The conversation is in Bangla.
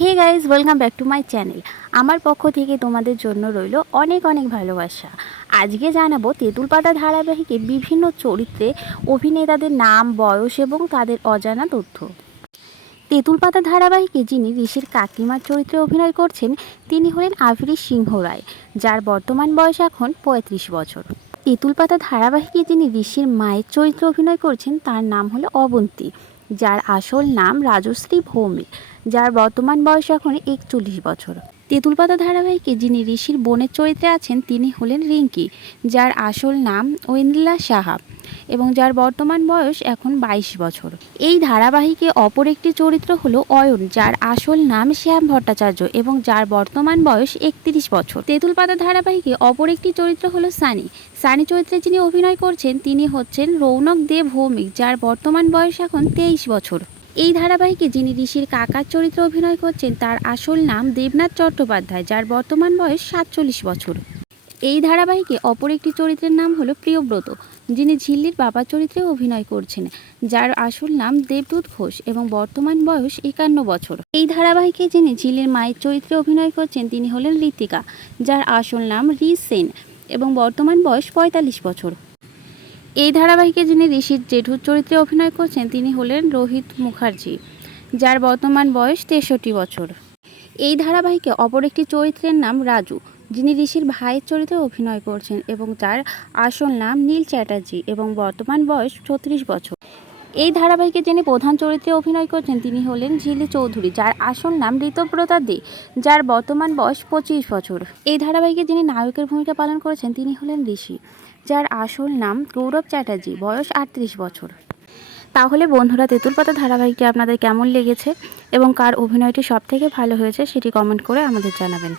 Hey guys, welcome back to my channel. আমার পক্ষ থেকে তোমাদের জন্য রইল অনেক অনেক ভালোবাসা। আজকে জানাবো তেঁতুল পাতা ধারাবাহিকে বিভিন্ন চরিত্রে অভিনেতাদের নাম, বয়স এবং তাদের অজানা তথ্য। তেঁতুল পাতা ধারাবাহিকে যিনি ঋষির কাকিমার চরিত্রে অভিনয় করছেন তিনি হলেন আফরি সিংহ রায়, যার বর্তমান বয়স এখন ৩৫ বছর। তেঁতুল পাতা ধারাবাহিকে যিনি ঋষির মায়ের চরিত্রে অভিনয় করছেন তার নাম হলো অবন্তী, যার আসল নাম রাজশ্রী ভৌমিক, যার বর্তমান বয়স এখন ৪১ বছর। তেঁতুল পাতা ধারাবাহিকে যিনি ঋষির বোনের চরিত্রে আছেন তিনি হলেন রিঙ্কি, যার আসল নাম ঐন্দ্রিলা সাহা এবং যার বর্তমান বয়স এখন ২২ বছর। এই ধারাবাহিকে অপর একটি চরিত্র হলো অয়ন, যার আসল নাম শ্যাম ভট্টাচার্য এবং যার বর্তমান বয়স ৩১ বছর। তেঁতুল পাতা ধারাবাহিকে অপর একটি চরিত্র হলো সানি। সানি চরিত্রে যিনি অভিনয় করছেন তিনি হচ্ছেন রৌনক দে ভৌমিক, যার বর্তমান বয়স এখন ২৩ বছর। এই ধারাবাহিকে যিনি ঋষির কাকার চরিত্রে অভিনয় করছেন তার আসল নাম দেবনাথ চট্টোপাধ্যায়, যার বর্তমান বয়স ৪৭ বছর। এই ধারাবাহিকে অপর একটি চরিত্রের নাম হলো প্রিয়ব্রত, যিনি ঝিল্লির বাবার চরিত্রে অভিনয় করছেন, যার আসল নাম দেবদূত ঘোষ এবং বর্তমান বয়স ৫১ বছর। এই ধারাবাহিকে যিনি ঝিল্লির মায়ের চরিত্রে অভিনয় করছেন তিনি হলেন ঋতিকা, যার আসল নাম রি সেন এবং বর্তমান বয়স ৪৫ বছর। এই ধারাবাহিকে যিনি ঋষির জেঠুর চরিত্রে অভিনয় করছেন তিনি হলেন রোহিত মুখার্জি, যার বর্তমান বয়স ৬৩ বছর। এই ধারাবাহিকে অপর একটি চরিত্রের নাম রাজু, যিনি ঋষির ভাইয়ের চরিত্রে অভিনয় করছেন এবং যার আসল নাম নীল চ্যাটার্জি এবং বর্তমান বয়স ৩৬ বছর। এই ধারাবাহিকে যিনি প্রধান চরিত্রে অভিনয় করছেন তিনি হলেন ঝিলি চৌধুরী, যার আসল নাম ঋতব্রতা দে, যার বর্তমান বয়স ২৫ বছর। এই ধারাবাহিকে যিনি নায়কের ভূমিকা পালন করেছেন তিনি হলেন ঋষি, যার আসল নাম গৌরব চ্যাটার্জি, বয়স ৩৮ বছর। তাহলে বন্ধুরা, তেঁতুল পাতা ধারাবাহিকটি আপনাদের কেমন লেগেছে এবং কার অভিনয়টি সবথেকে ভালো হয়েছে সেটি কমেন্ট করে আমাদের জানাবেন।